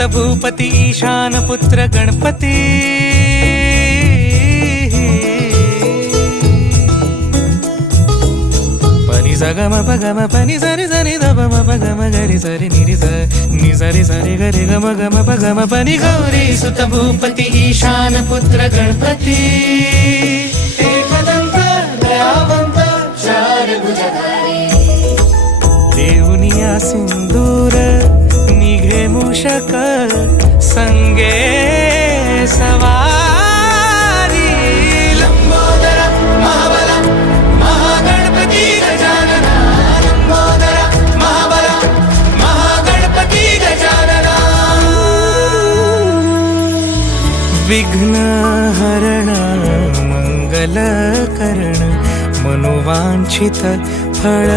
सुत भूपती ईशान पुत्र गणपती पनी सगम पगम पनी सरी सरी दबम पगम गरी सरी निरी नि सरी सरी गरी गम गम पगम पनी गौरी सुत भूपती ईशान पुत्र गणपती एकदंत दयावंत चार भुजधारी देऊनिया सिंदूर निघे मूषक संगे सवारी लंबोदर महाबल महागणपती गजानना लंबोदर महाबल महागणपती गजानना विघ्न हरण मंगल करण मनोवांछित फळ